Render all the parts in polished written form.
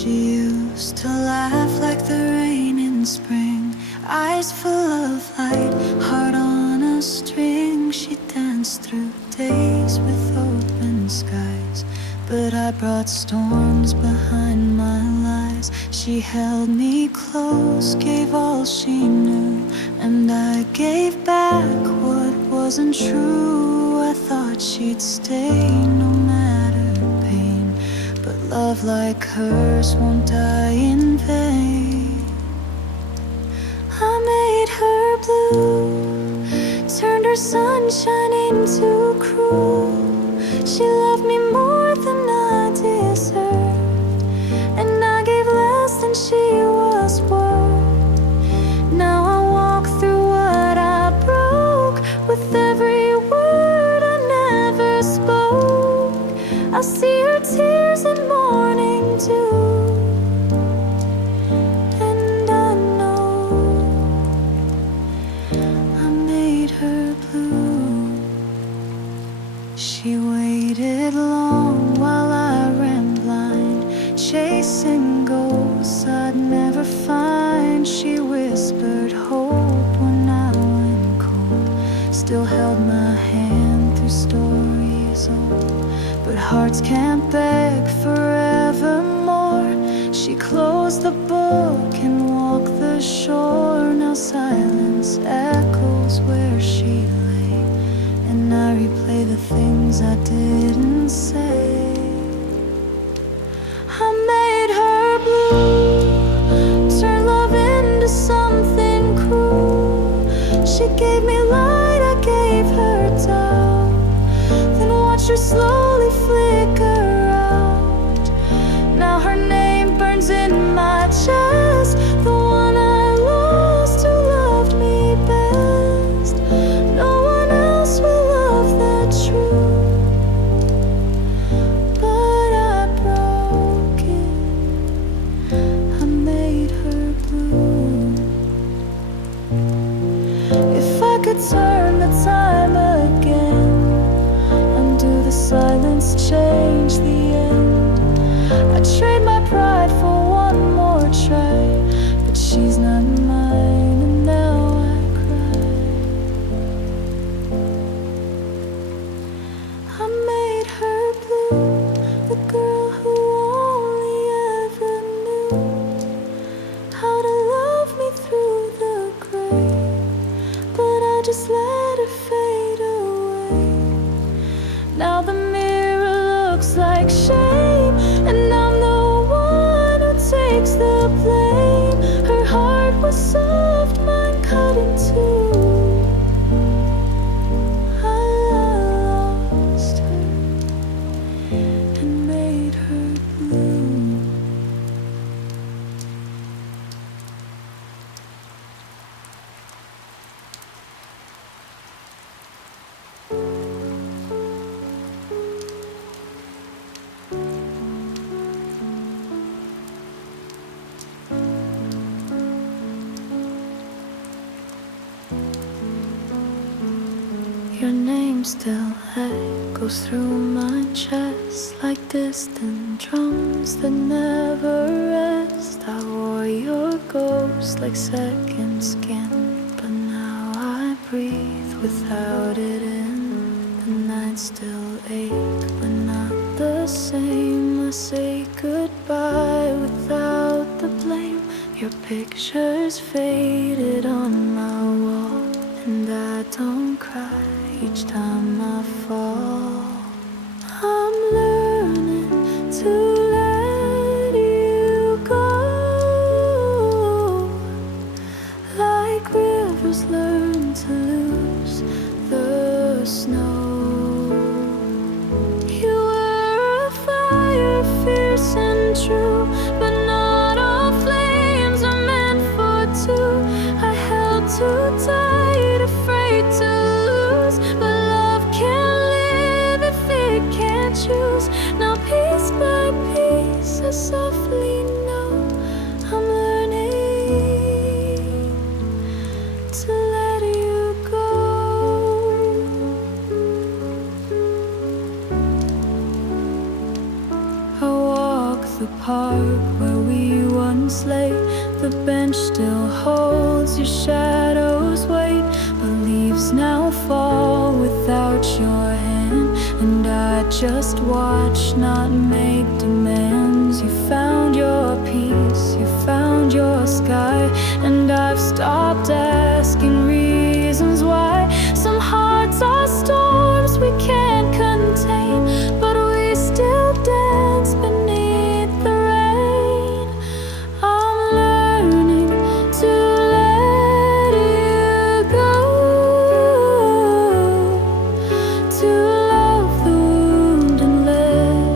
She used to laugh like the rain in spring, eyes full of light, heart on a string. She danced through days with open skies, but I brought storms behind my lies. She held me close, gave all she knew, and I gave back what wasn't true. I thought she'd stay no matter pain, but love like hers won't die in vain. I made her blue, turned her sunshine into cruel. She loved me more than I deserved, and I gave less than she was worth. Now I walk through what I broke with every word I never spoke. I see her tears in morning dew, and I know I made her blue. She waited long while I ran blind, chasing ghosts I'd never find. She whispered hope when I went cold, still held my hand through stories old. But hearts can't beg forevermore. She closed the book and walked the shore. Now silence echoes where she lay, and I replay the things I didn't say. I made her blue, turned love into something cruel. She gave me light, I gave her doubt, then watched her slowly flicker out. Now her name burns in my chest, the one I lost who loved me best. No one else will love that true, but I broke it. I made her blue. If I could turn the time again, undo the silence, change the end, I'd trade my pride for one more try. But she's not mine, and now I cry. I made her blue, the girl who only ever knew how to love me through the gray. But I just let her fade away. Now the mirror looks like shame, and I'm the one who takes the blame. Her heart was soft, mine cut in two. I lost her and made her blue. Your name still echoes through my chest like distant drums that never rest. I wore your ghost like second skin, but now I breathe without it in. The nights still ache, but not the same. I say goodbye without the blame. Your picture's faded on my wall, and I don't cry each time I fall. I'm learning to let you go, like rivers learn to lose the snow. You were a fire, fierce and true, but not all flames are meant for two. I held too tight, afraid to lose, but love can't live if it can't choose. Now piece by piece the park where we once lay. The bench still holds your shadow's weight, but leaves now fall without your hand. And I just watch, not make demands. You found your peace, you found your sky, and I've stopped asking reasons why. Some hearts are storms we can't contain, but we still dance beneath the rain. I'm learning to let you go, to love the wound and let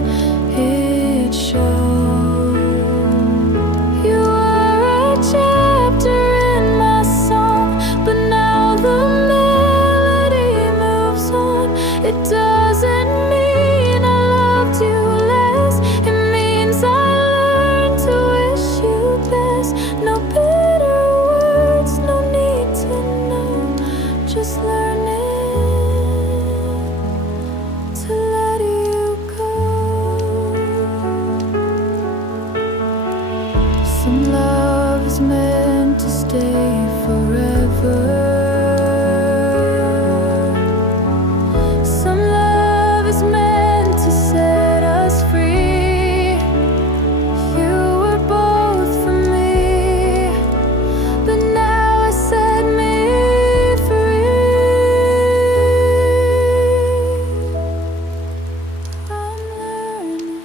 it show. You were a chapter in my song, but now the melody moves on. It doesn't mean I loved you less, it means I learned to wish you best. No better words, no need to know, just learning to let you go. Some love is meant to stay forever. Some love is meant to set us free. You were both for me, but now I set me free. I'm learning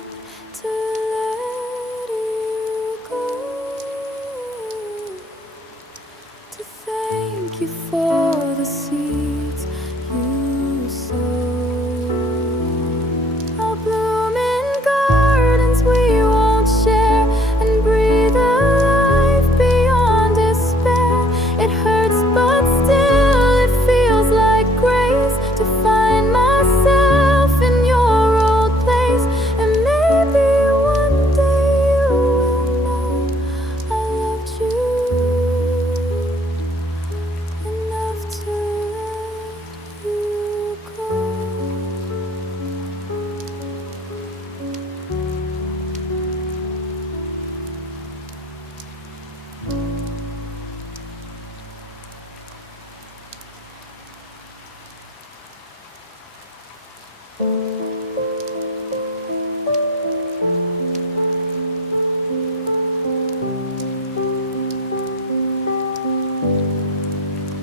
to let you go, to thank you for the seeds you sowed. I'll bloom in gardens we won't share, and breathe a life beyond despair. It hurts, but still it feels like grace to find myself in your old place. And maybe one day you will know I loved you enough to let you go.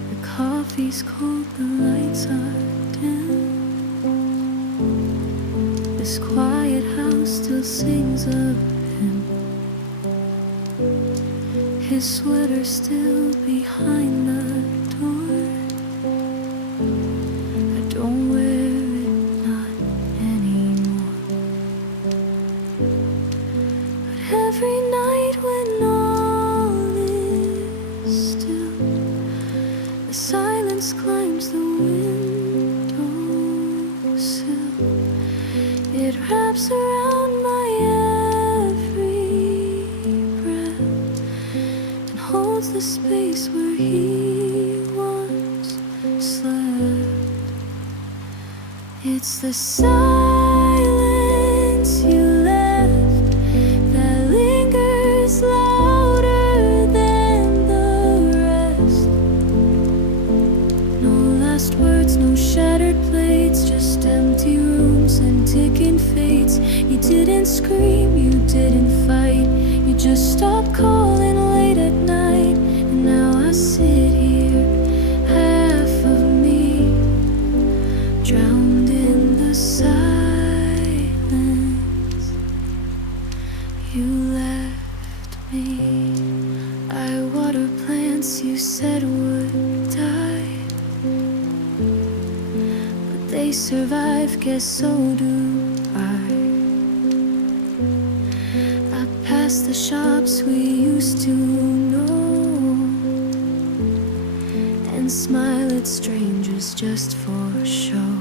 The coffee's cold, the lights are dim. This quiet house still sings of him. His sweater still behind the door. I don't wear it, not anymore. But every night when all is still, the silence climbs the windowsill. It wraps around my every breath and holds the space where he once slept. It's the silence you left that lingers louder than the rest. No last words, no shattered plates, just empty rooms and ticking fates. You didn't scream, you didn't fight, you just stopped calling late at night. And now I sit here, half of me drowned in the silence. You left me. I water plants you said would die, but they survive, guess so do I. I pass the shops we used to know and smile at strangers just for show.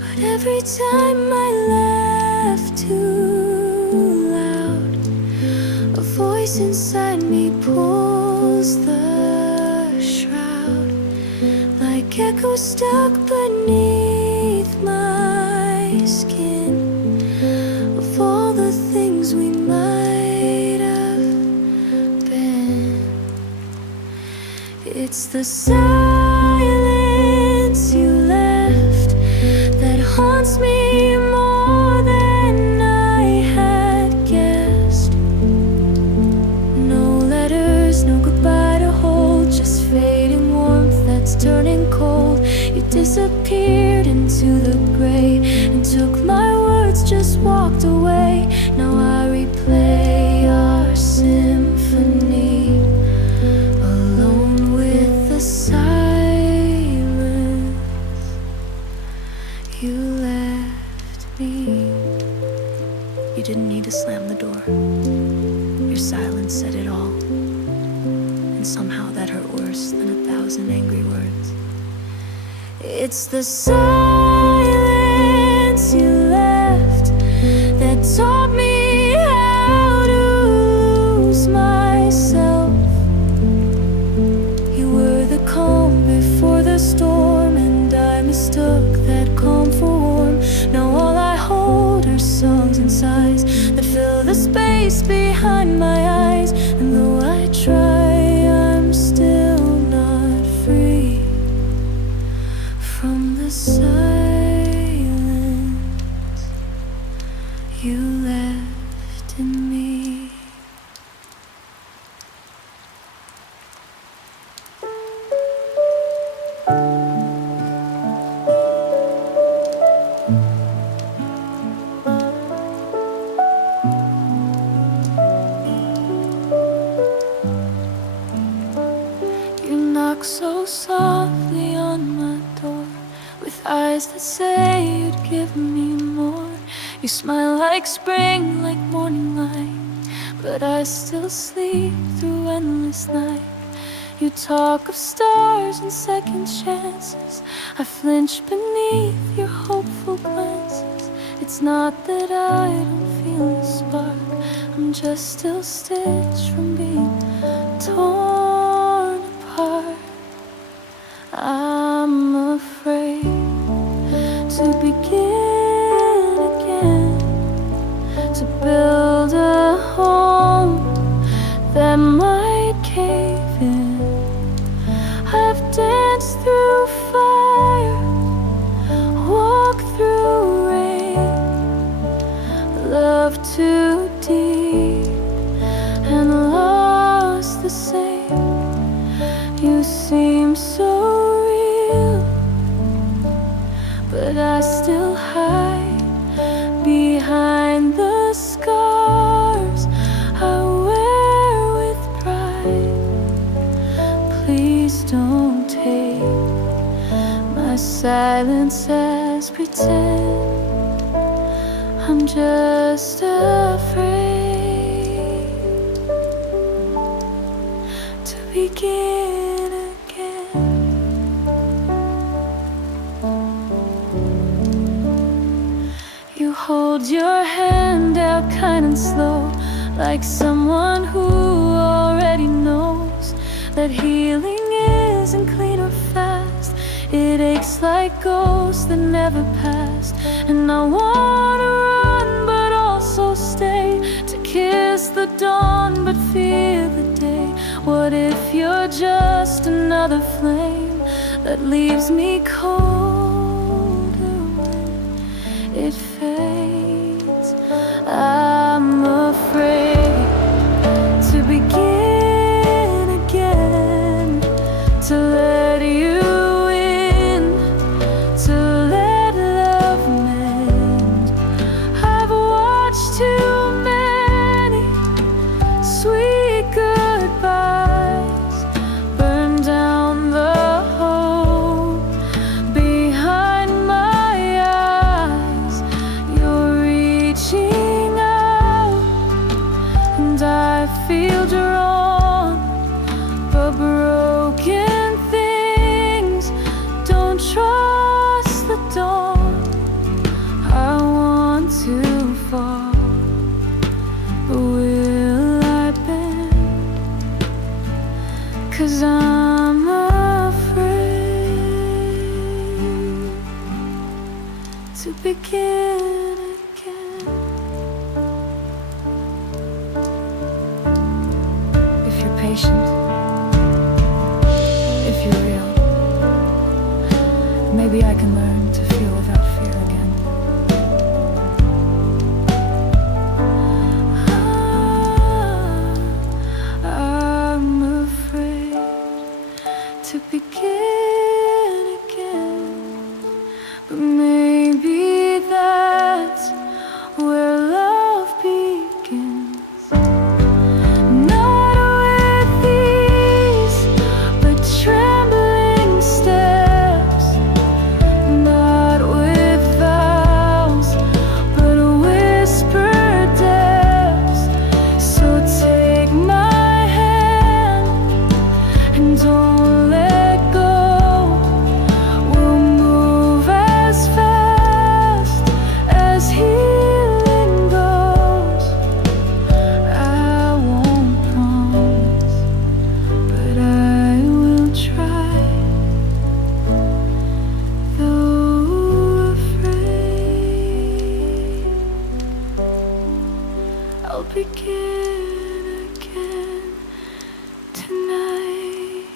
But every time I laugh too loud, a voice inside me pulls the shroud, like echoes stuck beneath my skin. the silence you left that haunts me more than I had guessed. No letters, no goodbye to hold, just fading warmth that's turning cold. You disappeared into the gray and took my words, just walked away. Now I replay our symphony, alone with the silence you left me. You didn't need to slam the door. Your silence said it all. And somehow that hurt worse than 1,000 angry words. It's the silence you left that taught me how to lose myself. You were the calm before the storm, and I mistook that calm for warm. Now all I hold are songs and sighs that fill the space behind my eyes. And though I try, I'm still not free from the silence you left in me. You knock so softly on my door, with eyes that say you'd give me more. You smile like spring, like morning light, but I still sleep through endless night. You talk of stars and second chances. I flinch beneath your hopeful glances. It's not that I don't feel a spark, I'm just still stitched from being torn apart. I'm afraid to begin again, to build a home that might cave in. I've danced through fire, walked through rain, loved too deep and lost the same. You seem so real, but I still hide behind the scars I wear with pride. Please don't take my silence as pretend. I'm just afraid to begin again. You hold your hand out kind and slow, like someone who already knows that healing isn't clean or fast. It aches like ghosts that never passed. And I wanna run but also stay, to kiss the dawn but fear the day. What if you're just another flame that leaves me colder when it fades? I'm afraid to begin again, to let you in, to let love mend. I've watched too many sweet goodbyes burn down the hope behind my eyes. You're reaching out and I feel drawn, but broken things don't trust the dawn. I want to fall, but will I bend? 'Cause I'm afraid to begin again. If you're patient, if you maybe I can learn to feel without fear again. I'm afraid to begin again, but maybe that's where love begins. Not with these, but trembling steps. Not with vows, but whispered depths. So take my hand and don't let go. We'll move as fast as healing goes. I won't promise, but I will try. Though afraid, I'll begin again tonight.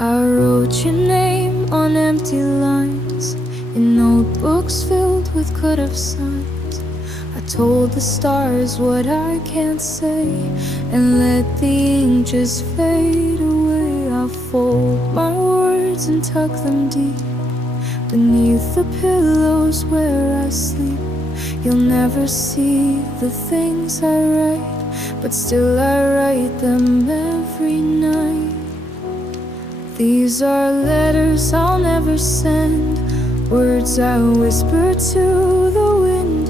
I wrote your name on empty lines in notebooks filled with could have signs. I told the stars what I can't say and let the ink just fade away. I fold my words and tuck them deep beneath the pillows where I sleep. You'll never see the things I write, but still I write them every night. These are letters I'll never send, words I whisper to the wind,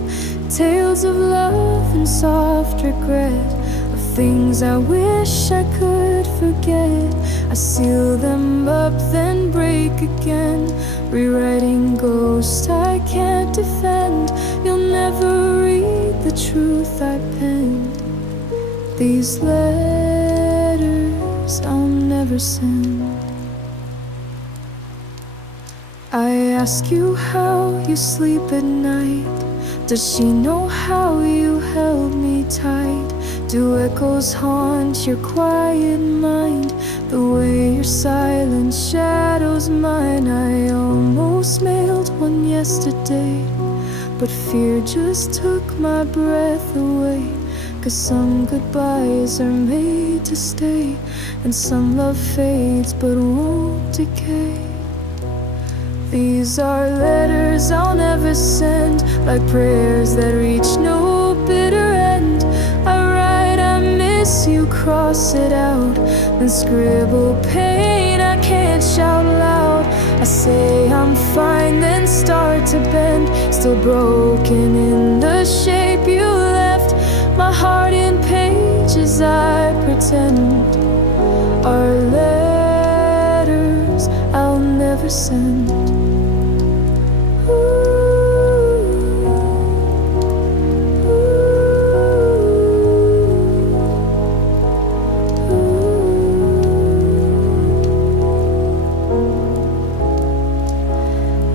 tales of love and soft regret, of things I wish I could forget. I seal them up, then break again, rewriting ghosts I can't defend. You'll never read the truth I penned. These letters I'll never send. I ask you how you sleep at night. Does she know how you held me tight? Do echoes haunt your quiet mind, the way your silence shadows mine? I almost mailed one yesterday, but fear just took my breath away. 'Cause some goodbyes are made to stay, and some love fades but won't decay. These are letters I'll never send, like prayers that reach no bitter end. I write I miss you, cross it out, then scribble pain I can't shout loud. I say I'm fine, then start to bend, still broken in the shape you left. My heart in pages I pretend are letters I'll never send.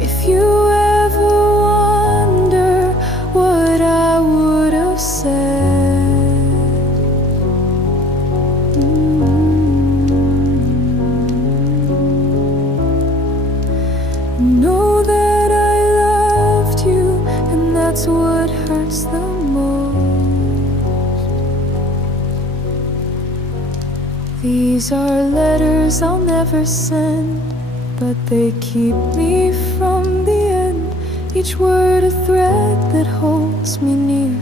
If you ever wonder what I would have said, know that I loved you, and that's what hurts the most. These are letters I'll never send, but they keep me from the end. Each word a thread that holds me near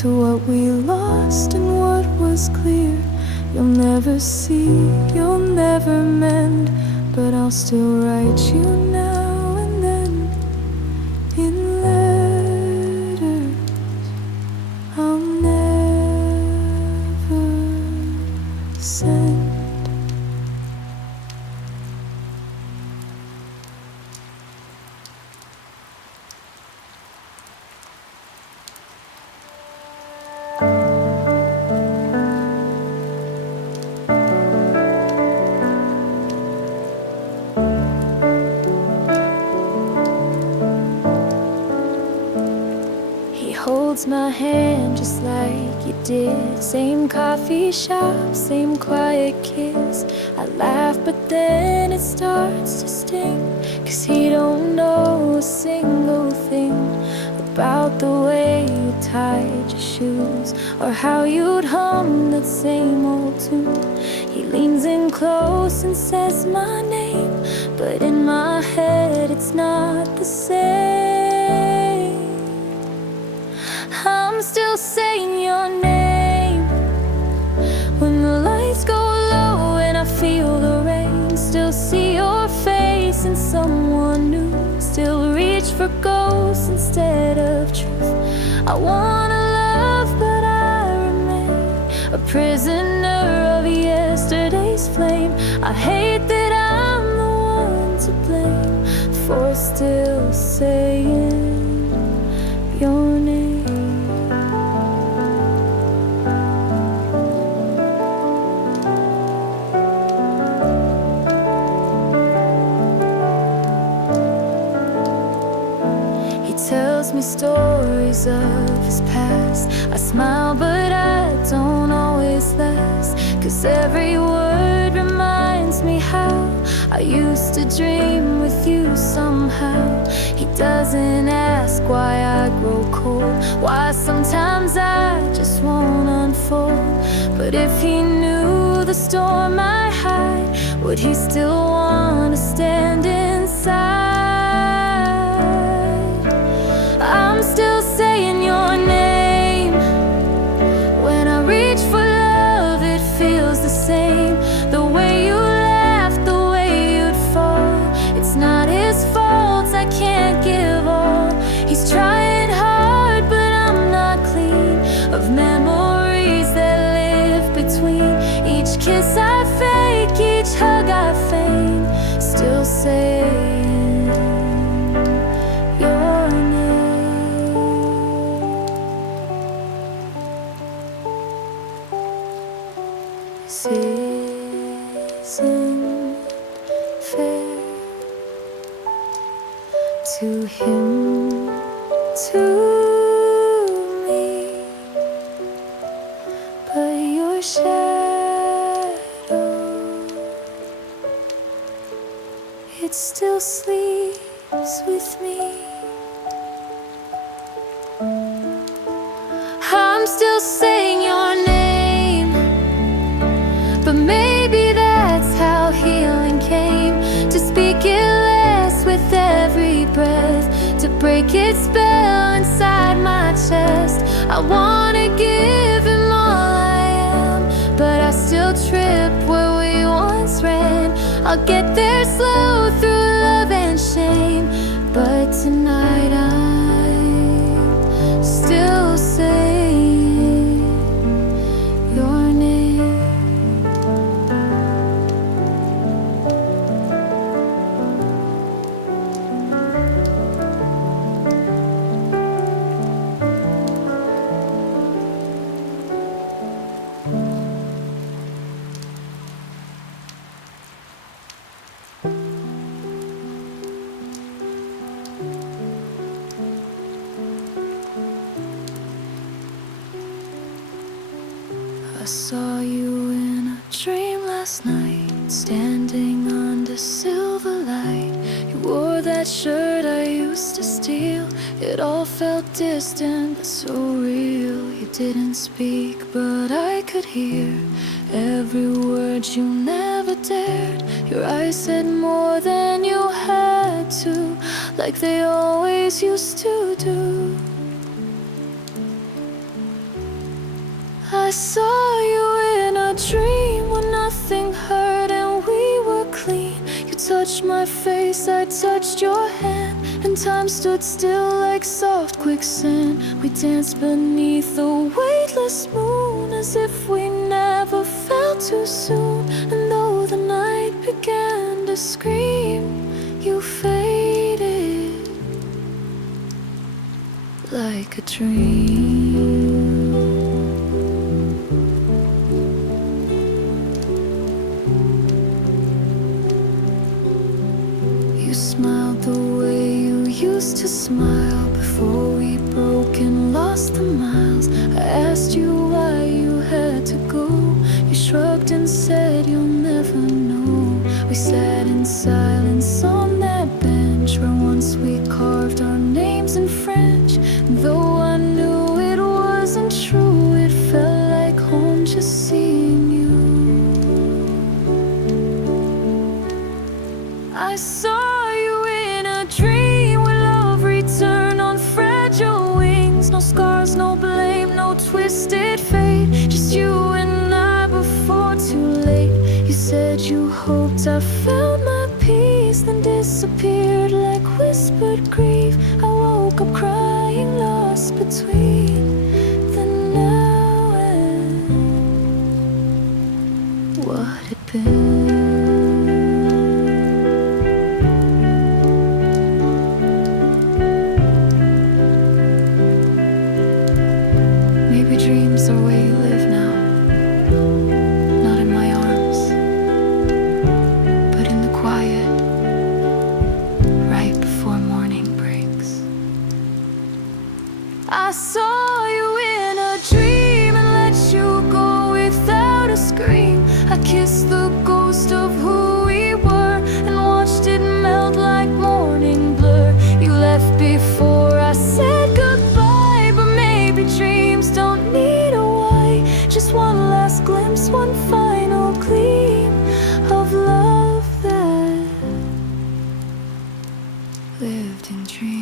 to what we lost and what was clear. You'll never see, you'll never mend, but I'll still write you now and then in letters I'll never send. holds my hand just like you did. Same coffee shop, same quiet kiss. I laugh but then it starts to sting, 'cause he don't know a single thing about the way you tied your shoes, or how you'd hum that same old tune. He leans in close and says my name, but in my head it's not the same. I'm still saying your name when the lights go low and I feel the rain. Still see your face in someone new. Still reach for ghosts instead of truth. I wanna love but I remain a prisoner of yesterday's flame. I hate that I'm the one to blame for still saying your name. Tells me stories of his past. I smile but I don't always last, 'cause every word reminds me how I used to dream with you somehow. He doesn't ask why I grow cold, why sometimes I just won't unfold. But if he knew the storm I hide, would he still wanna stand inside? I'm still saying your name when I reach for love. It feels the same. The way you laugh, the way you'd fall. It's not his fault, I can't give all. He's trying hard but I'm not clean of memories that live between. Each kiss I fake, each hug I feign. Still saying your name. This isn't fair to him, to me, but your shadow, it still sleeps with me. I'm still saying your name, but maybe that's how healing came. To speak it less with every breath, to break its spell inside my chest. I wanna give him all I am, but I still trip where we once ran. I'll get there slow through love and shame, but tonight I'm still saying your name. I saw you in a dream last night, standing under silver light. You wore that shirt I used to steal. It all felt distant but so real. You didn't speak but I could hear every word you never dared. Your eyes said more than you had to, like they always used to do. I saw you in a dream when nothing hurt and we were clean. You touched my face, I touched your hand, and time stood still like soft quicksand. We danced beneath the weightless moon as if we never felt too soon. And though the night began to scream, you faded like a dream. You smiled the way you used to smile before before we broke and lost the miles. I asked you why you had to go. You shrugged and said you'll never know. We sat in silence on that bench where once we carved our names in French. Though I knew it wasn't true, it felt like home just seeing you. I saw you in a dream where love returned on fragile wings. No scars, no blame, no twisted fate. Just you and I before too late. You said you hoped I found my peace, then disappeared like whispered grief. I woke up crying, lost between the now and what had been. Maybe dreams are where you live now, not in my arms, but in the quiet, right before morning breaks. I saw you in a dream and let you go without a scream. I kissed the ghost of who we were and watched it melt like morning blur. You left before I said goodbye, but maybe dreams don't need a why. Just one last glimpse, one final gleam of love that lived in dreams.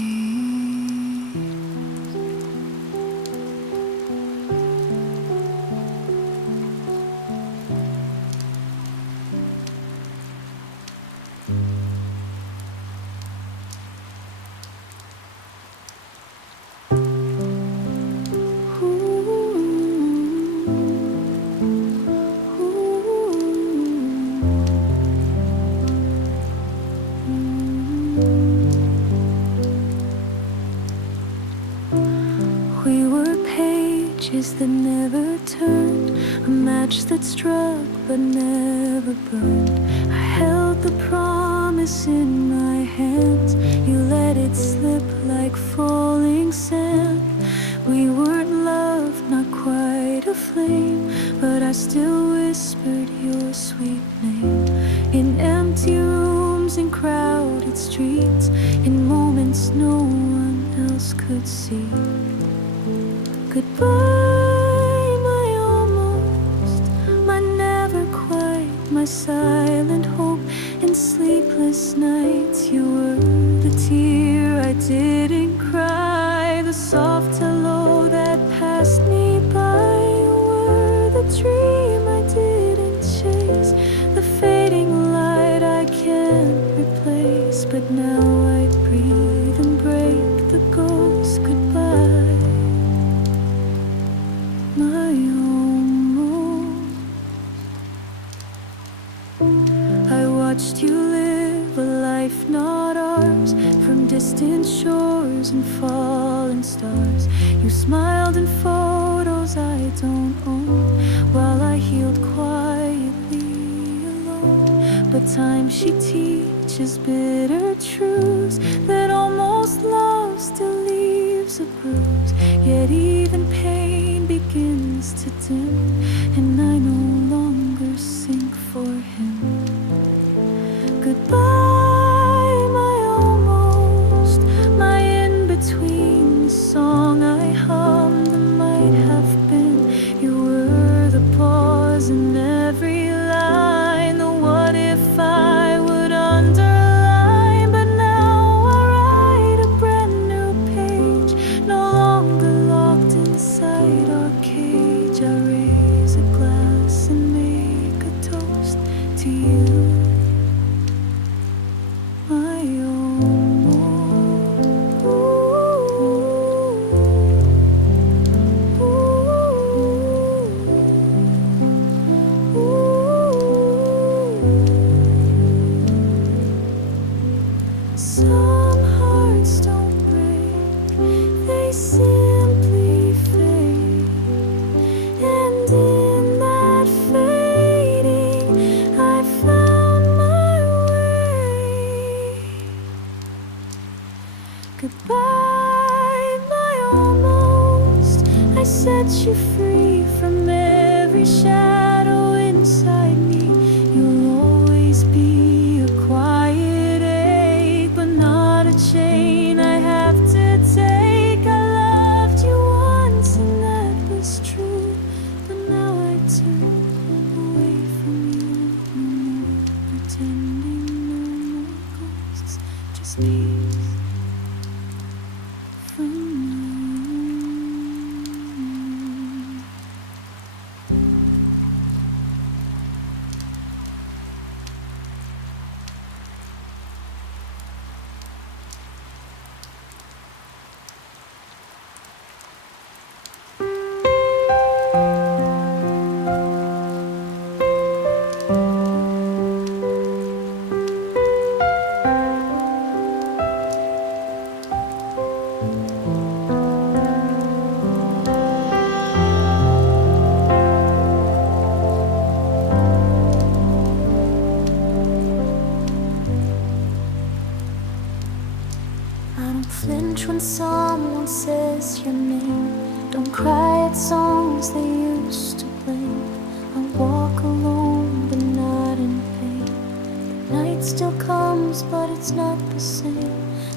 We were pages that never turned, a match that struck but never burned. I held the promise in my hands, you let it slip like falling sand. We weren't love, not quite a flame, but I still whispered your sweet name. In empty rooms, in crowded streets, in moments no one else could see. Goodbye, my almost, my never quite, my silent hope in sleepless nights. You were the tear I didn't cry, the soft hello that passed me by. You were the dream I didn't chase, the fading light I can't replace. But now I breathe and break the ghost goodbye. My almost. I watched you live a life not ours, from distant shores and fallen stars. You smiled in photos I don't own, while I healed quietly alone. But time, she teaches bitter truths, that almost love still leaves a bruise. Yet even pain begins to dim, and I no longer sink for him. Goodbye, my almost, my in-between, the song I hummed and might have been. You were the pause in every line, the what if I would underline. But now I write a brand new page, no longer locked inside our cage. I raise a glass and make a toast to you. you free from every shadow inside me. You'll always be a quiet ache, but not a chain I have to take. I loved you once and that was true, but now I turn away from you. No more pretending, no more ghosts, just peace from you. I don't flinch when someone says your name. Don't cry at songs they used to play. I walk alone but not in pain. The night still comes but it's not the same.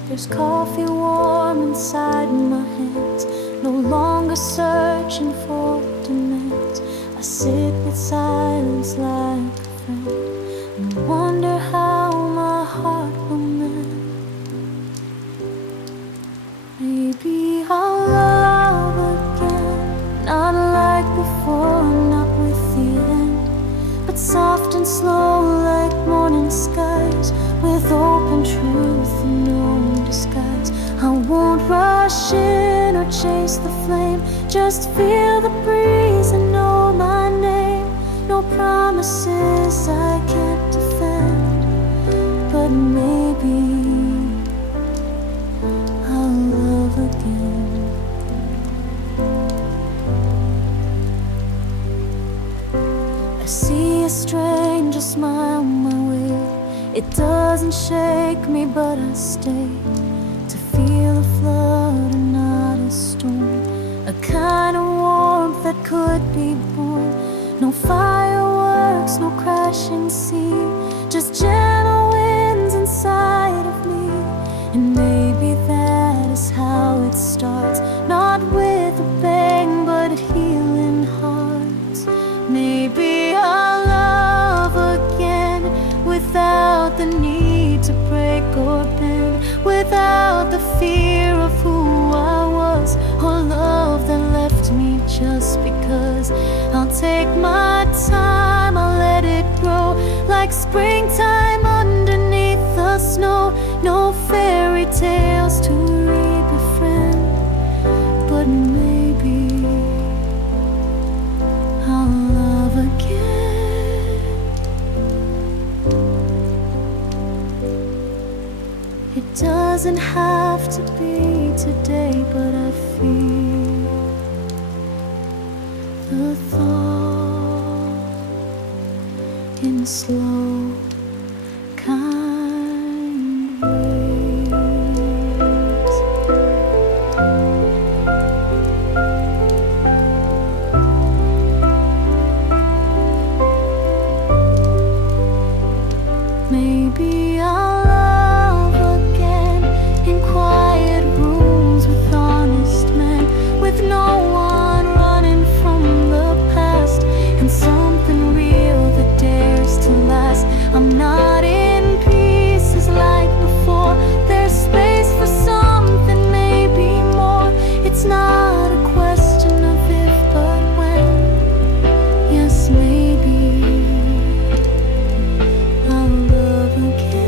There's coffee warm inside my hands. No longer searching for demands. I sit with silence like a friend and wonder how my heart will mend. Maybe I'll love again, not like before, not with the end, but soft and slow like morning skies, with open truth and no disguise. I won't rush in or chase the flame, just feel the breeze and know my name. No promises I can't defend, but maybe again. I see a stranger smile my way. It doesn't shake me, but I stay to feel a flood and not a storm. A kind of warmth that could be born. No fireworks, no crashing sea, just gentle winds inside of me. And maybe that is how it starts, not with a bang, but healing hearts. Maybe I'll love again, without the need to break or bend, without the fear of who I was, or love that left me just because. I'll take my time, I'll let it grow, like springtime underneath the snow. No fairy tales to re-befriend, but maybe I'll love again. It doesn't have to be today, but I feel the thought in slow, kind ways. Maybe I'll love again in quiet rooms with honest men, with no one running from the past, and something real that dares to last. I'm not in pieces like before. There's space for something, maybe more. It's not a question of if but when. Yes, maybe I'll love again.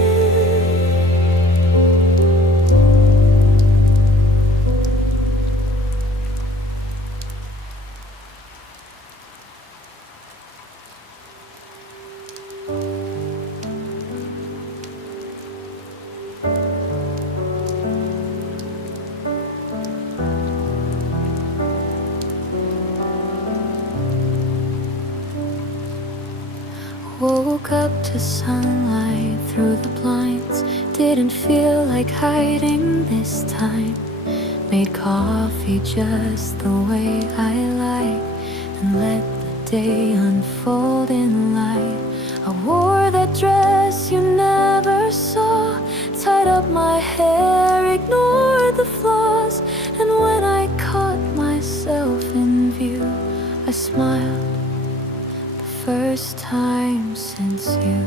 Woke up to sunlight through the blinds. Didn't feel like hiding this time. Made coffee just the way I like, and let the day unfold in light. I wore that dress you never saw, tied up my hair, ignored the flaws. And when I caught myself in view, I smiled, the first time since you.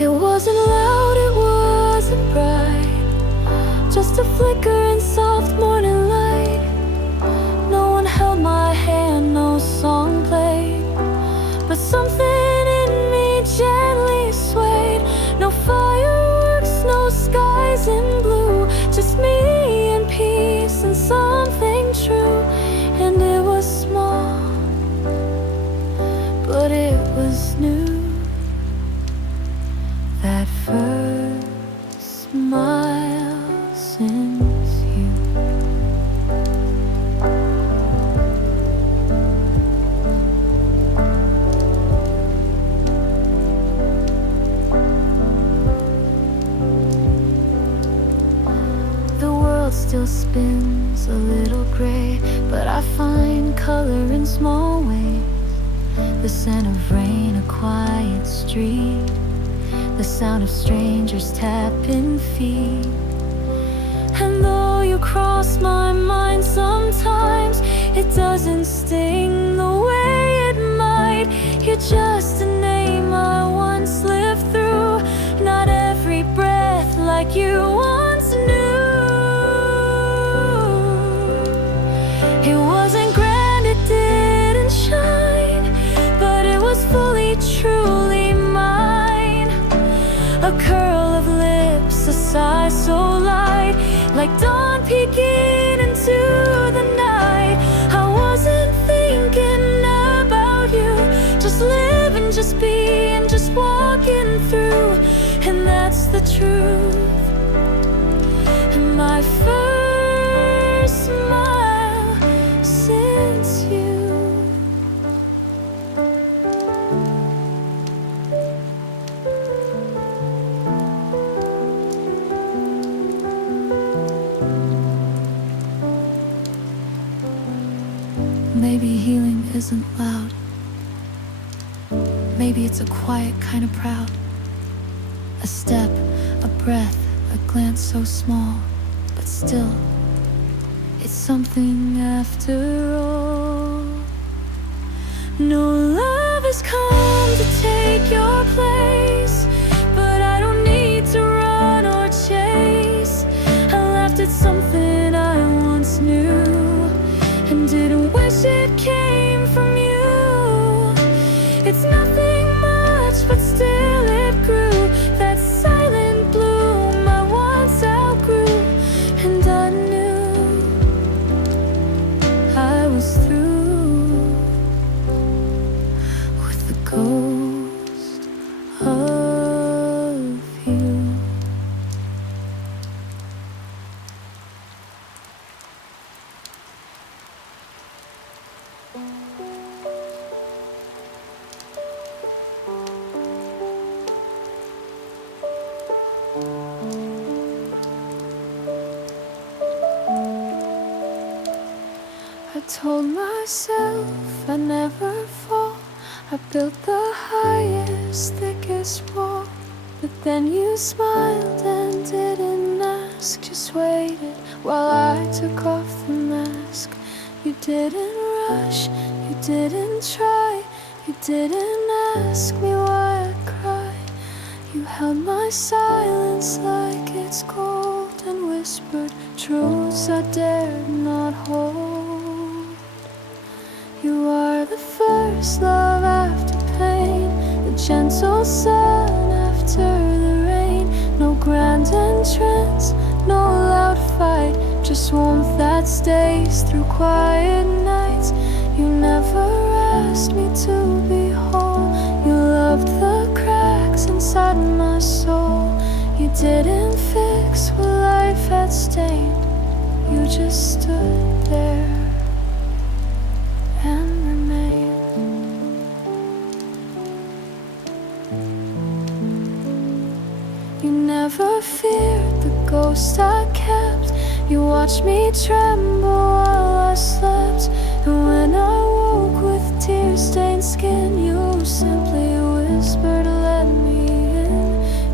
It wasn't loud, it wasn't bright, just a flicker in soft morning light. No one held my hand, no song played, but something in me gently swayed. No fireworks, no skies in blue, just me and peace and something true. And it was small, but it was new. That first smile since you. The world still spins a little gray, but I find color in small ways. The scent of rain, a quiet street, the sound of strangers tapping feet. And though you cross my mind sometimes, it doesn't sting the way it might. You're just a name I once lived through, not every breath like you once knew. It wasn't grand, it didn't shine, but it was fully, truly mine. A curl of lips, a sigh so light, like dawn peeking into the night. I wasn't thinking about you, just living, just being, just walking through. And that's the truth. And my first smile since you. Maybe healing isn't loud. Maybe it's a quiet kind of proud. A step, a breath, a glance so small, but still, it's something after all. No love has come to take your place, but I don't need to run or chase. I laughed at something I once knew, and didn't wish it came from you. It's nothing much, but still it grew. That silent bloom I once outgrew, and I knew I was through with the ghost of you. I told myself I'd never fall. I built the highest, thickest wall. But then you smiled and didn't ask, just waited while I took off the mask. You didn't rush, you didn't try, you didn't ask me why I cry. You held my silence like it's gold, and whispered truths I dared not hold. You are the first love after pain, the gentle sun after the rain. No grand entrance, no loud fight, just warmth that stays through quiet nights. You never asked me to be whole. You loved the cracks inside my soul. You didn't fix what life had stained. You just stood there and remained. You never feared the ghost I kept. You watched me tremble while I slept, and when I woke with tear-stained skin, you simply whispered, let me in.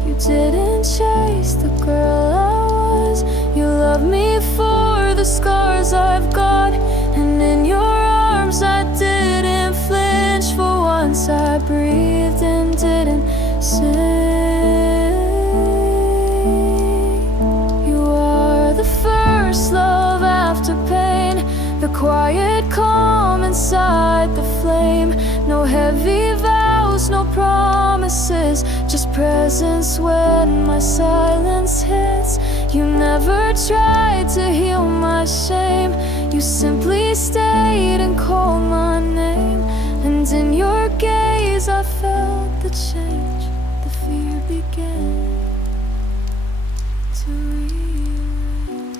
You didn't chase the girl I was. You loved me for the scars I've got, and in your arms I didn't flinch. For once I breathed and didn't sing. You are the first love after pain, the quiet calm inside the flame. No heavy vows, no promises, just presence when my silence hits. You never tried to heal my shame. You simply stayed and called my name, and in your gaze I felt the change. The fear began to rearrange.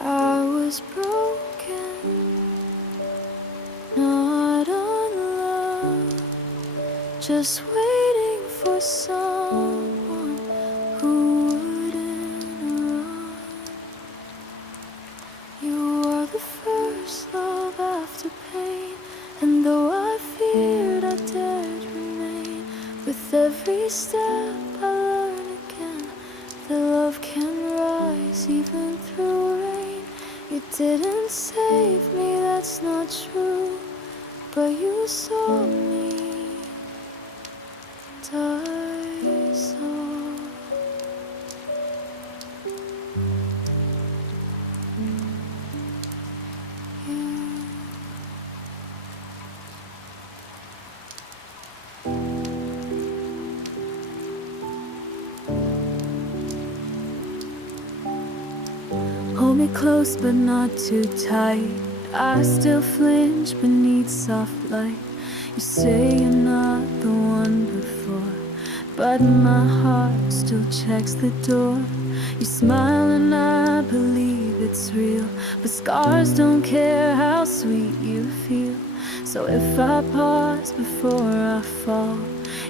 I was broken, not unloved, just waiting for someone who wouldn't run. You are the first love after pain, and though I feared, I dared remain. With every step I learn again that love can rise even through rain. You didn't save me, that's not true, but you saw me die soft. Hold me close but not too tight. I still flinch beneath soft light. You say you're not the one before, but my heart still checks the door. You smile and I believe it's real, but scars don't care how sweet you feel. So if I pause before I fall,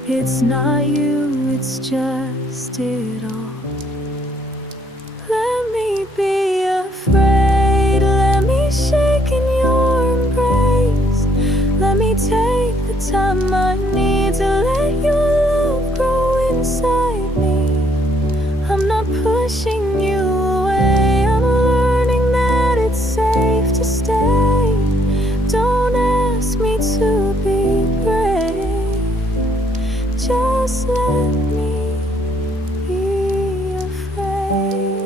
it's not you, it's just it all. Let me be afraid, let me shake in your embrace. Let me take the time I need to let your love grow inside me. I'm not pushing you away, I'm learning that it's safe to stay. Don't ask me to be brave, just let me be afraid.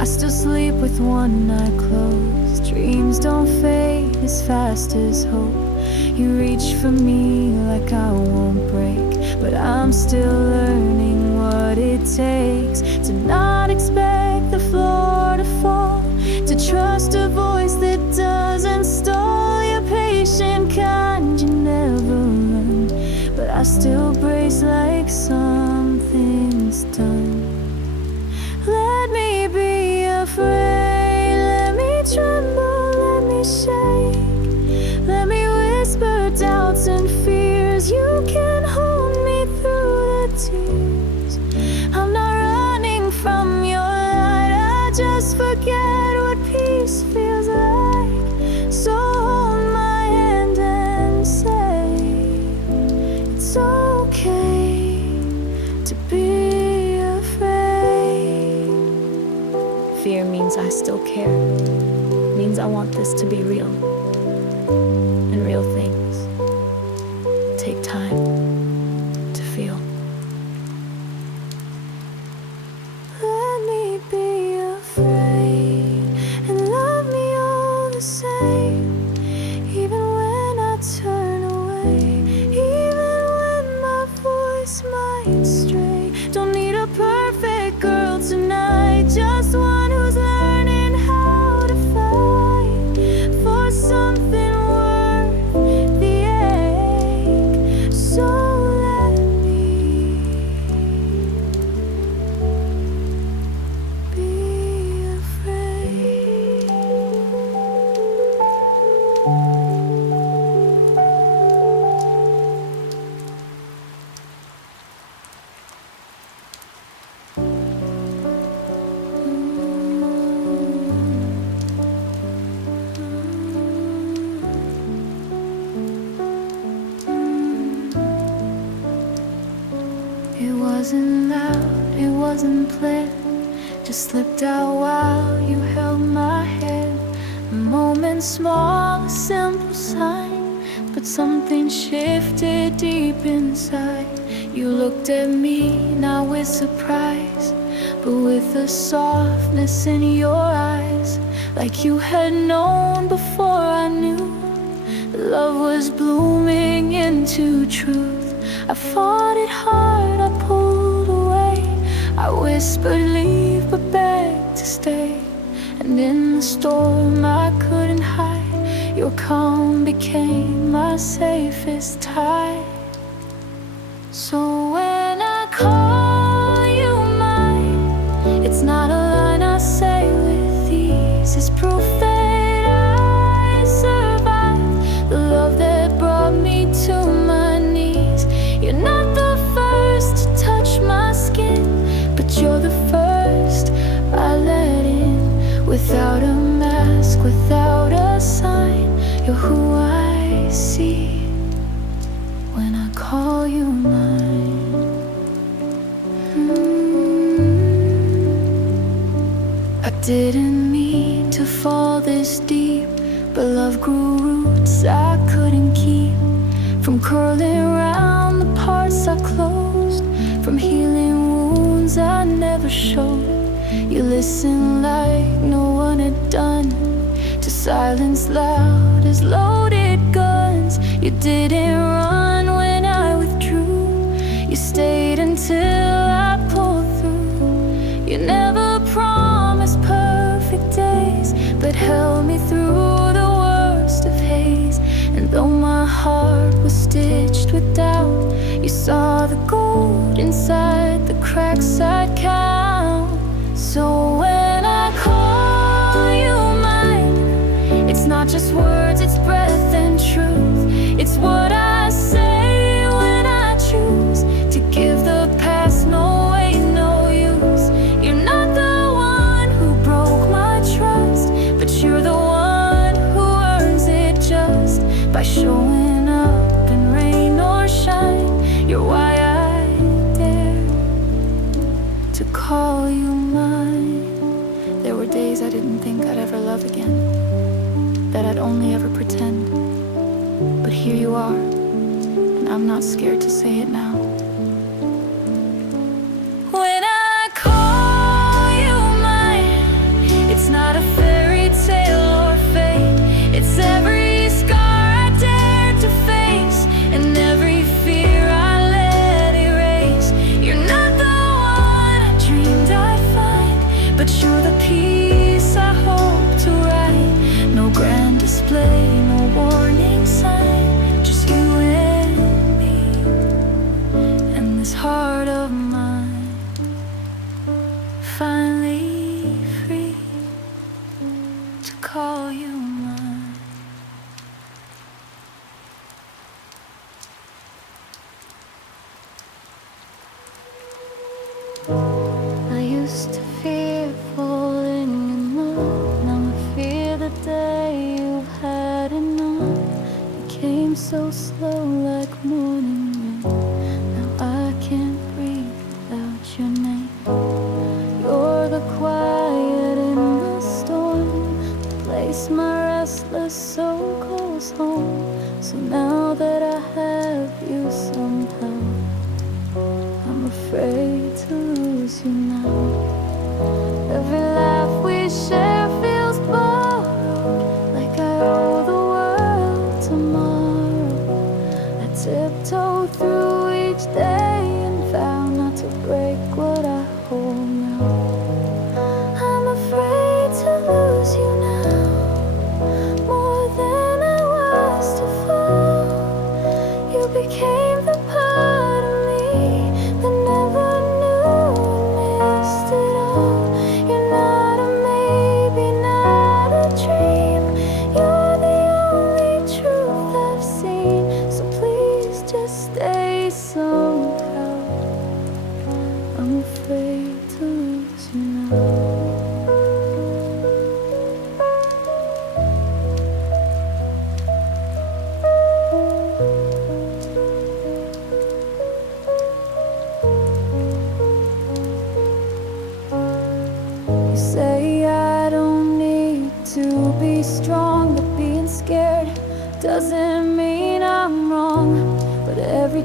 I still sleep with one eye closed. Dreams don't fade as fast as hope. You reach for me like I won't break, but I'm still learning what it takes to not expect the floor to fall, to trust a voice that doesn't stall. You're patient, kind, you never run, but I still brace like something's done. Let me be afraid, let me tremble, let me shake, let me whisper doubts and fears. You can hold me through the tears. I'm not running from your light, I just forget what peace feels like. So hold my hand and say it's okay to be afraid. Fear means I still care, means I want this to be real, and real things take time to feel. Let me be afraid and love me all the same, even when I turn away, even when my voice might stray. Don't need a perfect girl tonight, just one who's learning how to fight for something worth the ache. So let me be afraid. wasn't loud, it wasn't planned, just slipped out while you held my hand. A moment small, a simple sign, but something shifted deep inside. You looked at me, not with surprise, but with a softness in your eyes, like you had known before I knew. Love was blooming into truth. I fought it hard, I pulled away, I whispered leave but begged to stay. And in the storm I couldn't hide, your calm became my safest tide. So when I call you mine, it's not a line I say with ease, it's proof that I survived the love that brought me to my knees. You're not the first to touch my skin, but you're the first I let in. Without a mask, without a sign, you're who I see when I call you mine. I didn't mean to fall this deep, but love grew roots I couldn't keep, from curling around the parts I closed, from healing wounds I never showed. You listened like no one had done, to silence loud as loaded guns. You didn't run when I withdrew, you stayed until I pulled through. You never promised perfect days, but held me through the worst of haze. And though my heart was stitched with doubt, you saw the gold inside the cracks I'd count. So when I call you mine, it's not just words, it's breath and truth. It's what I say when I choose to give the past no weight, no use. You're not the one who broke my trust, but you're the one who earns it just by showing up in rain or shine. You're why I dare to call you mine. There were days I didn't think I'd ever love again, that I'd only ever pretend. But here you are, and I'm not scared to say it now. When I call you mine, it's not a fairy tale or fate. It's every scar I dared to face, and every fear I let erase. You're not the one I dreamed I'd find, but you're the peace I hope to write. No grand display, no warning sign, just you and me, and this heart of mine, finally free to call you mine. I used to fear falling in love, now I fear the day you've had enough. You came so slow like morning rain, now I can't breathe without your name. You're the quiet in the storm, the place my restless soul calls home. So now that I have you somehow, I'm afraid to lose you now. Every laugh we share feels borrowed, like I owe the world tomorrow. I tiptoe through each day and vow not to break what I hold now. I'm afraid to lose you now, more than I was to fall. You became the part of me that never knew I missed it all. You're not a maybe, not a dream. You're the only truth I've seen, so please just stay some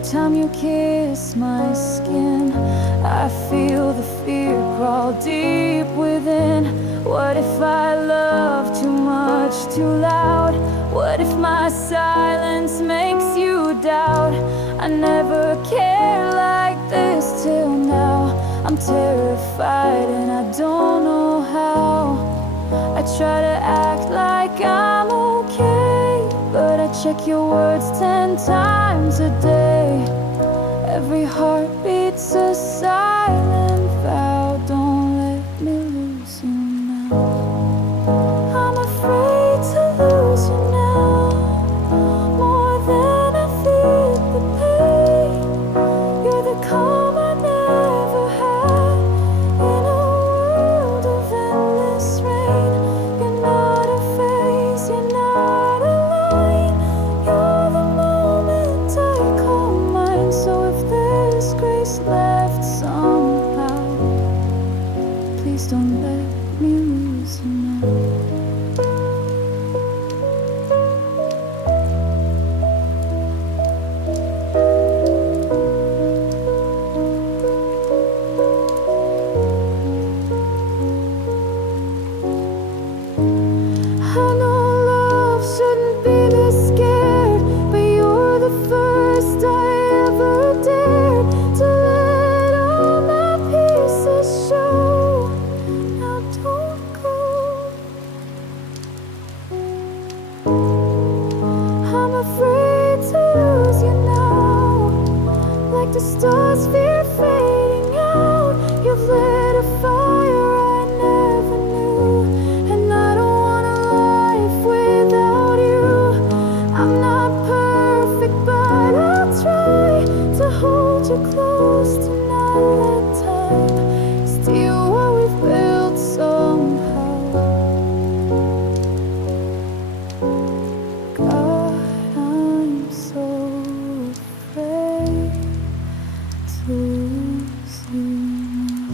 time you kiss my skin, I feel the fear crawl deep within. What if I love too much, too loud? What if my silence makes you doubt? I never cared like this till now. I'm terrified and I don't know how. I try to act like I'm okay, but I check your words 10 times a day. Every heartbeat's a silent vow. Don't let me lose you now. I'm afraid to lose you now, more than I feel the pain. You're the calm I never had in a world of endless rain. You're not a phase, you're not a line. You're the moment I call mine. So if there's grace left somehow, please don't let me lose you now. I know love shouldn't be this scared, but you're the first I ever dared to let all my pieces show. Now don't go. I'm afraid to lose you now, like the stars fear fading out. You've lit a fire I never knew, and I don't want a life without you. I'm not perfect, but I'll try to hold you close, to not let time steal what we've built somehow. God, I'm so afraid to lose you now.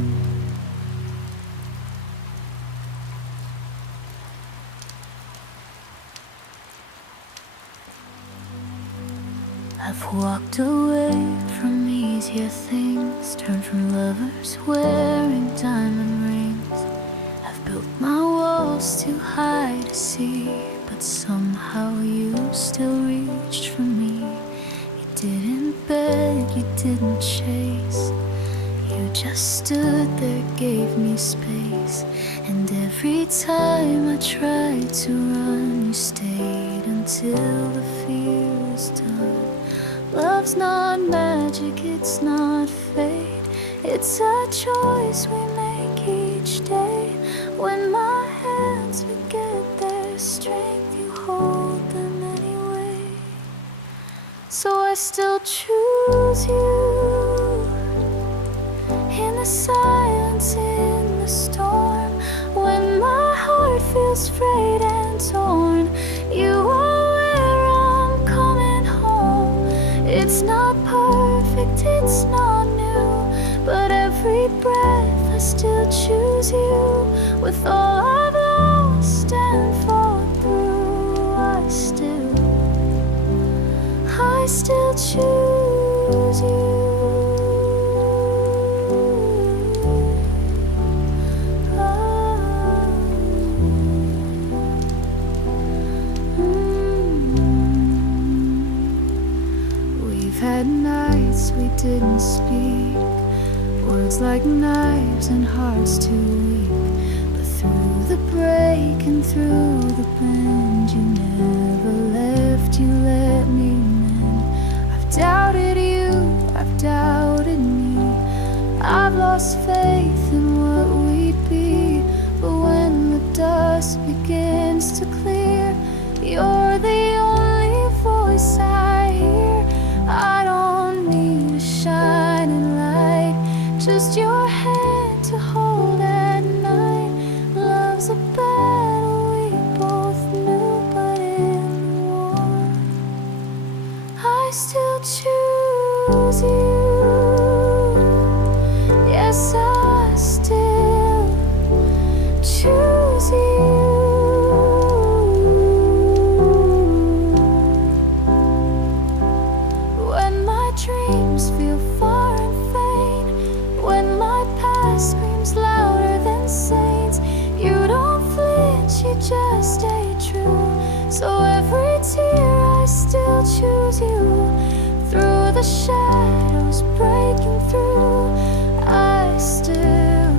I've walked away from easier things, turned from lovers wearing diamond rings. I've built my walls too high to see, but somehow you still reached for me. You didn't beg, you didn't chase, you just stood there, gave me space. And every time I tried to run, you stayed until the fear was done. Love's not magic, it's not fate. It's a choice we make each day. When my hands forget their strength, you hold them anyway. So I still choose you, in the silence, in the storm. When my heart feels frayed and torn, you are where I'm coming home. It's not perfect, it's not new, but every breath I still choose you. With all I've lost and fought through, I still choose you. We've had nights we didn't speak, words like knives and hearts too weak. But through the break and through the bend, you never left, you let me mend. I've doubted you, I've doubted me, I've lost faith in what we'd be. But when the dust begins to clear, you're the only voice I hear. I don't need a shining light, just your hand to hold at night. Love's a battle we both knew, but in the war, I still choose you. Yes, I still choose you. When my dreams the shadows breaking through, I still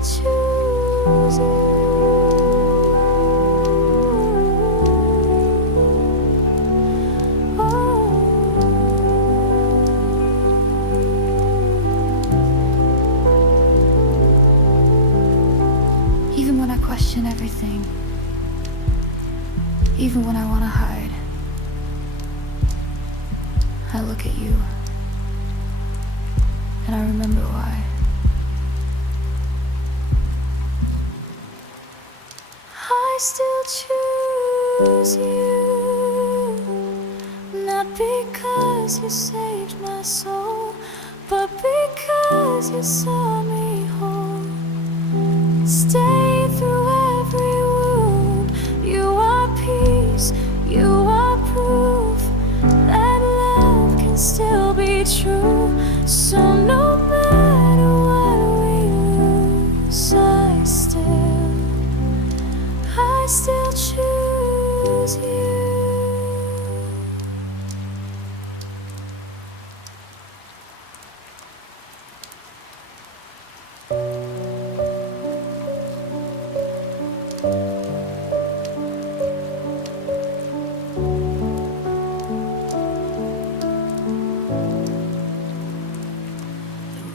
choose you. Even when I question everything, even when I want to hide, I look at you and I remember why. I still choose you, not because you saved my soul, but because you saw me whole. Stay through every wound. You are peace, you are proof that love can still be true. So no matter what we lose, I still choose you.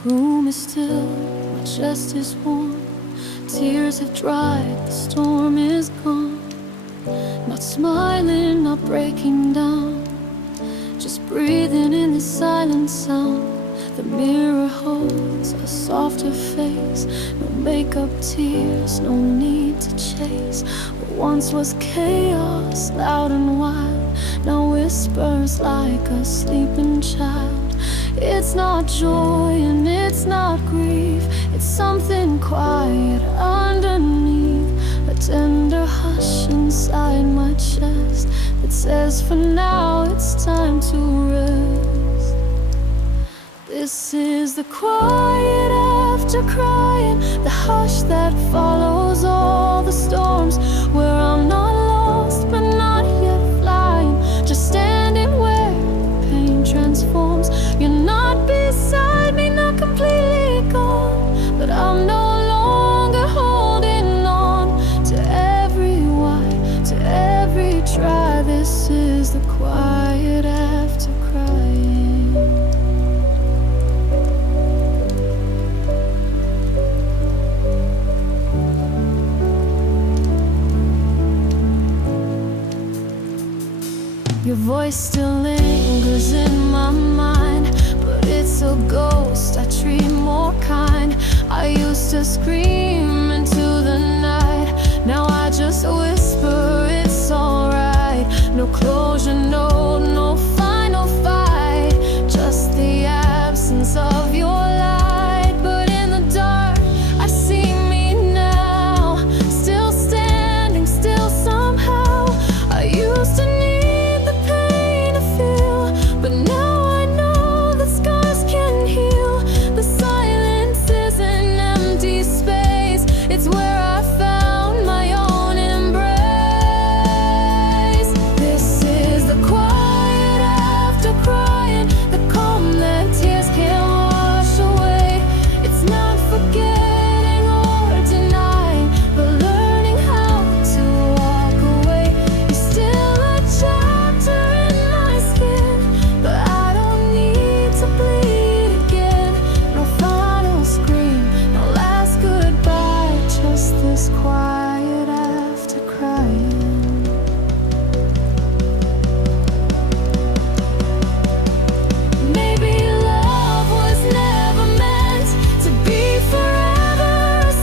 The room is still, my chest is warm. Tears have dried, the storm is gone. Not smiling, not breaking down, just breathing in the silent sound. The mirror holds a softer face, no makeup, tears, no need to chase. What once was chaos, loud and wild, now whispers like a sleeping child. It's not joy and it's not grief, it's something quiet underneath, a tender hush inside my chest that says for now it's time to rest. This is the quiet after crying, the hush that follows all the storms, where I'm not lost but not yet flying, just standing where the pain transforms. You're not beside me, not completely gone, but I'm no longer holding on to every why, to every try. This is the quiet after crying. Your voice still lingers in my mind, but it's a ghost I treat more kind. I used to scream into the night, now I just whisper it's alright. No closure, no final fight, just the absence of your light. But in the dark I see me now, still standing, still somehow. I used to need the pain to feel, but now I know that scars can heal. The silence is an empty space, it's where I found my own embrace. This is the quiet after crying, the calm that tears can't wash away. It's not forgetting or denying, but learning how to walk away. You're still a chapter in my skin, but I don't need to bleed again. No final scream, no last goodbye, just this quiet after crying. Maybe love was never meant to be forever,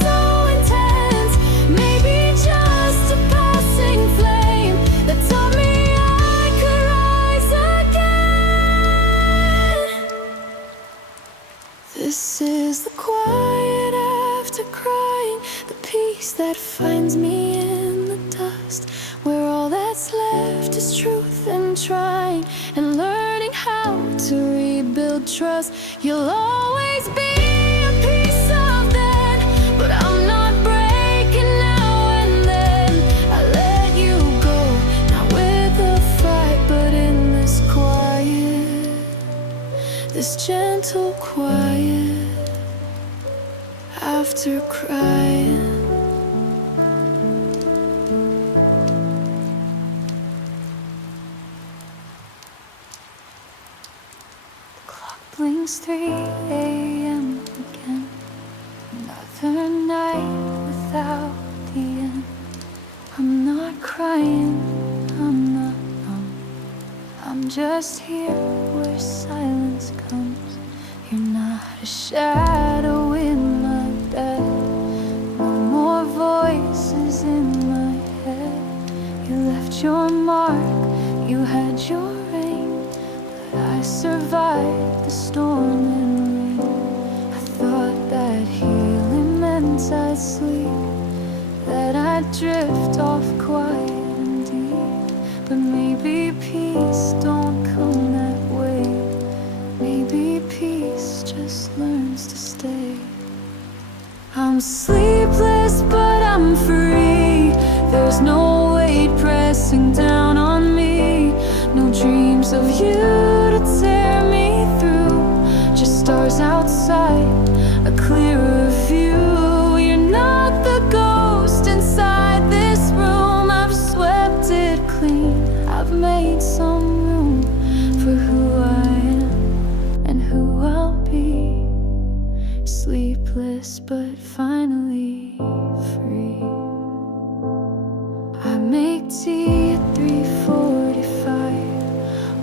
so intense. Maybe just a passing flame that taught me I could rise again. This is the quiet after crying, the peace that finds me in the dust, where all that's left is truth and trying, and learning how to rebuild trust. You'll always be a piece of that, but I'm not breaking now and then. I let you go, not with a fight, but in this quiet it's 3 a.m. again. Another night without the end. I'm not crying, I'm not numb. I'm just here where silence comes. You're not a shadow in my bed. No more voices in my head. You left your mark, you had your rain, but I survived the storm and rain. I thought that healing meant I'd sleep, that I'd drift off quiet and deep. But maybe peace don't come that way. Maybe peace just learns to stay. I'm sleepless but I'm free. There's no weight pressing down on me. No dreams of you to tear me through. Just stars outside, a clearer view. You're not the ghost inside this room. I've swept it clean, I've made some room for who I am and who I'll be. Sleepless but finally free. I make tea at 3:45.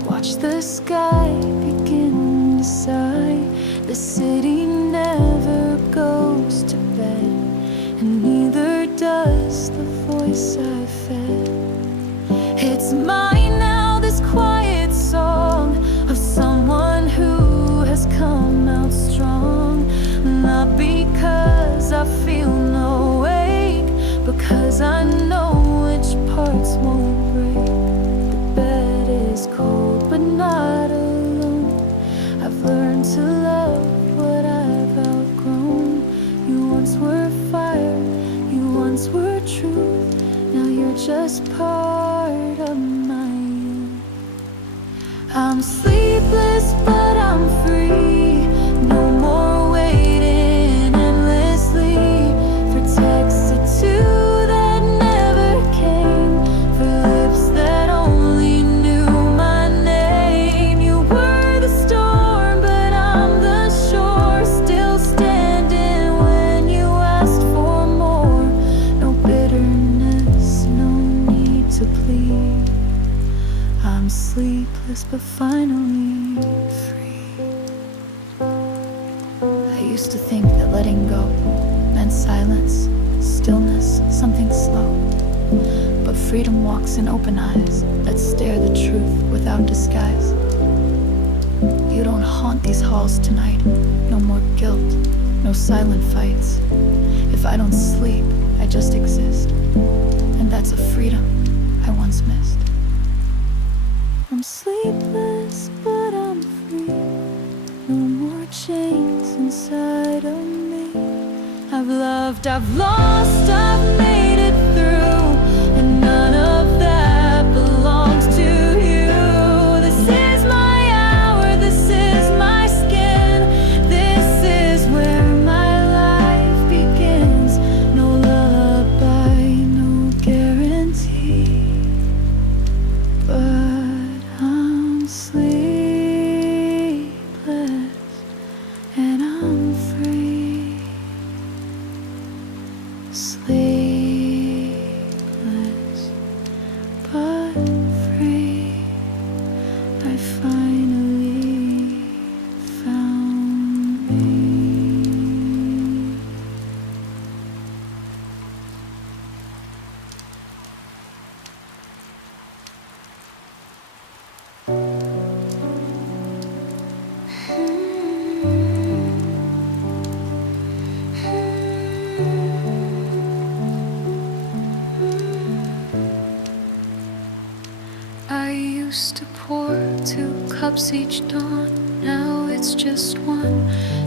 Watch the sky begin to sigh. The city never goes to bed, and neither does the voice I fed. It's mine now, this quiet song of someone who has come out strong. Not because I feel no ache, because I know which parts won't break. The bed is cold but not alone. I've learned to love what I've outgrown. You once were fire, you once were truth. Now you're just part of my youth. I'm sleepless but I'm free. No more waiting endlessly for texts at 2 that never came, for lips that only knew my name. You were the storm but I'm the shore, still standing when you asked for more. No bitterness, no need to plead. I'm sleepless but finally free. I used to think that letting go meant silence, stillness, something slow. But freedom walks in open eyes that stare the truth without disguise. You don't haunt these halls tonight. No more guilt, no silent fights. If I don't sleep, I just exist. And that's a freedom I once missed. I'm sleepless but I'm free. No more chains inside of me. I've loved, I've lost, I've made it through, and none of that belongs to you. This is my hour, this is my skin. This is where my life begins. No lullaby, no guarantee, but I'm sleepless and I'm free. Sleepless but free. I finally found me. I used to pour 2 cups each dawn. Now it's just one,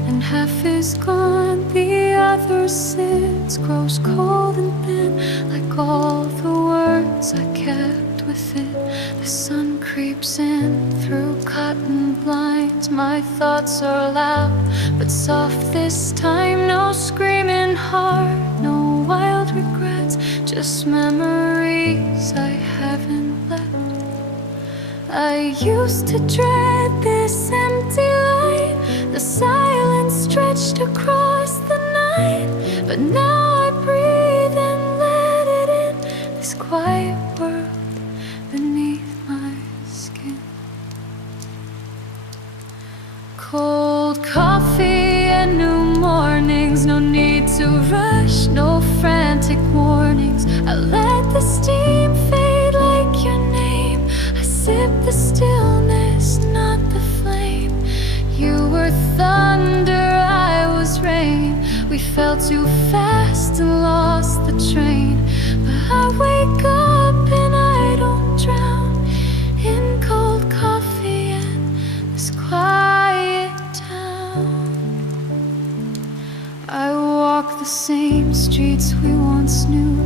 and half is gone. The other sits, grows cold and thin, like all the words I kept within. The sun creeps in through cotton blinds. My thoughts are loud, but soft this time. No screaming heart, no wild regrets, just memories I haven't left. I used to dread this empty light, The silence stretched across the night, but now I breathe and let it in. This quiet world beneath my skin. Cold coffee and new mornings, no need to rush, no frantic warnings. I let the steam fade like your name. I sip the stillness, not the flame. You were thunder, I was rain. We fell too fast and lost the train. But I wake up and I don't drown in cold coffee and this quiet town. I walk the same streets we once knew,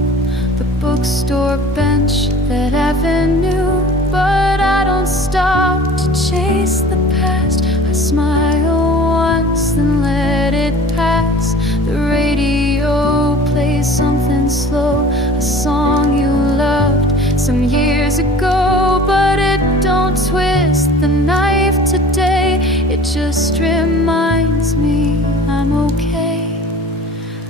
the bookstore bench, that avenue. But I don't stop to chase the past. I smile once, then let it pass. The radio plays something slow, a song you loved some years ago. But it don't twist the knife today, it just reminds me I'm okay.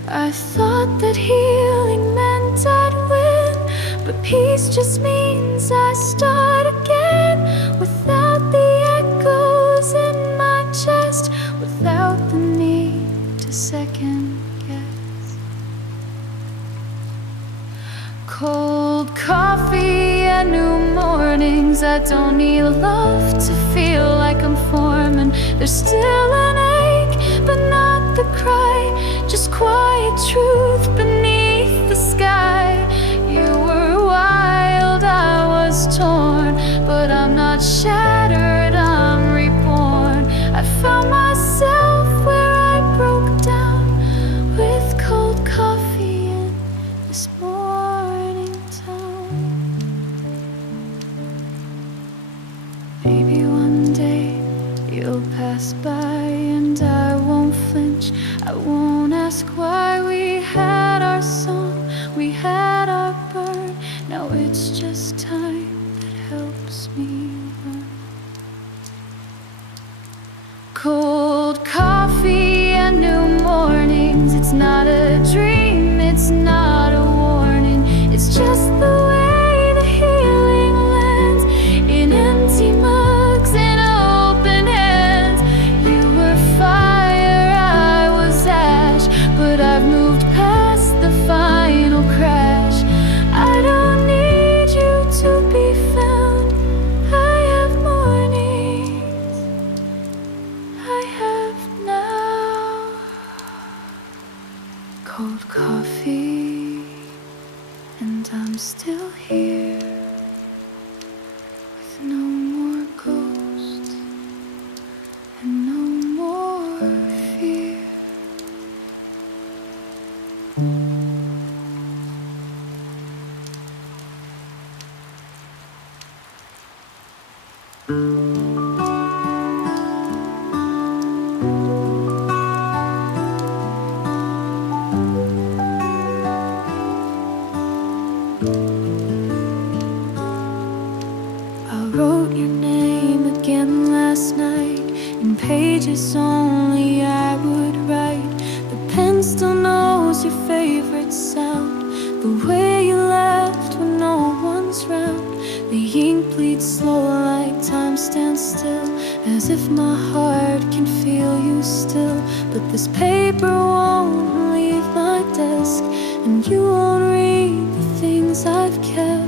I thought that healing meant I'd win, but peace just means I start again. Without the echoes in my chest, without the need to second guess. Cold coffee and new mornings, I don't need love to feel like I'm forming. There's still an ache, but not the cry, just quiet truth beneath the sky. You were wild, I was torn, but I'm not shattered, I'm reborn. I found myself where I broke down with cold coffee in this morning town. Maybe one day you'll pass by and I won't flinch. I won't ask why. We had our song, we had our burn. Now it's just time that helps me learn. Cold coffee and new mornings, it's not a dream, it's not a warning. It's just the way the healing lands, in empty mugs and open hands. You were fire, I was ash, but I've moved past the final crash. I don't need you to be found. I have mornings, I have now. Cold coffee, and I'm still here with no more ghosts and no more fear. I wrote your name again last night, in pages only I would write. The pen still knows your favorite sound, the way you left when no one's round. The ink bleeds slow like time stands still, as if my heart can feel you still. But this paper won't leave my desk, and you won't read the things I've kept.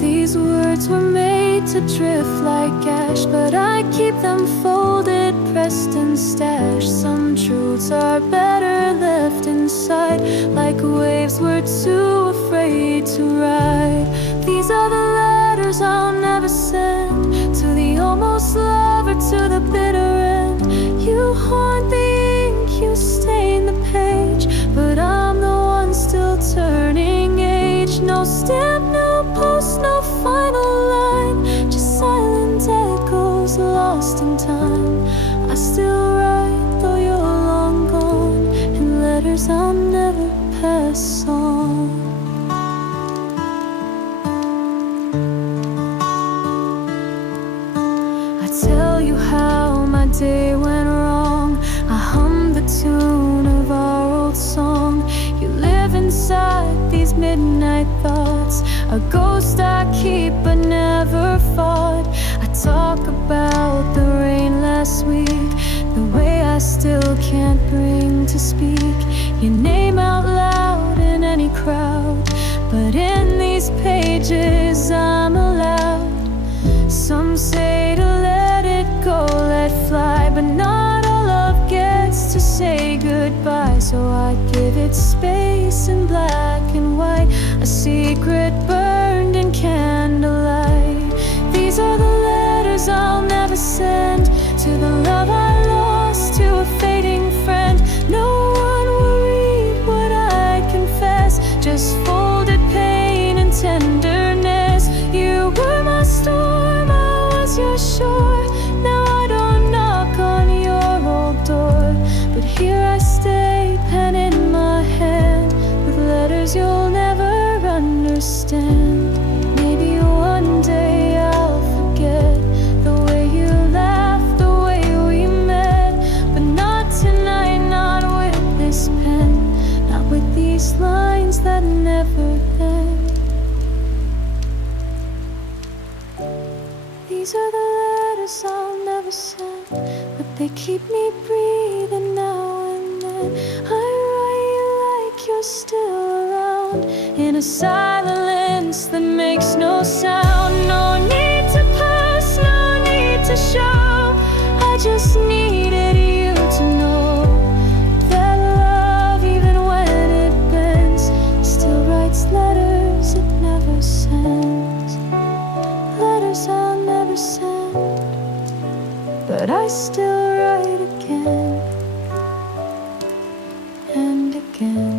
These words were made to drift like ash, but I keep them folded, pressed and stashed. Some truths are better left inside, like waves we're too afraid to ride. These are the letters I'll never send, to the almost lover, to the bitter end. You haunt the ink, you stain the page, but I'm the one still turning age. No stamp, no post, no final line, just silent echoes lost in time. I still write though you're long gone, in letters I'll never pass on. I tell you how my day went wrong, a ghost I keep but never fought. I talk about the rain last week, the way I still can't bring to speak your name out loud in any crowd. But in these pages I'm allowed. Some say to let it go, let fly, but not all love gets to say goodbye. So I give it space in black and white, a secret burned in candlelight. These are the letters I'll never send to the love I lost, to a fading friend. No one will read what I confess, just folded pain and tenderness. You were my storm, I was your shore. Now I don't knock on your old door, but here I stay, pen in my hand, with letters you'll never understand. Maybe one day I'll forget the way you laughed, the way we met, but not tonight, not with this pen, not with these lines that never end. These are the letters I'll never send, but they keep me breathing now and then. I write you like you're still around, in a silence that makes no sound. No need to post, no need to show, I just needed you to know that love, even when it bends, still writes letters it never sends. Letters I'll never send, but I still write again and again.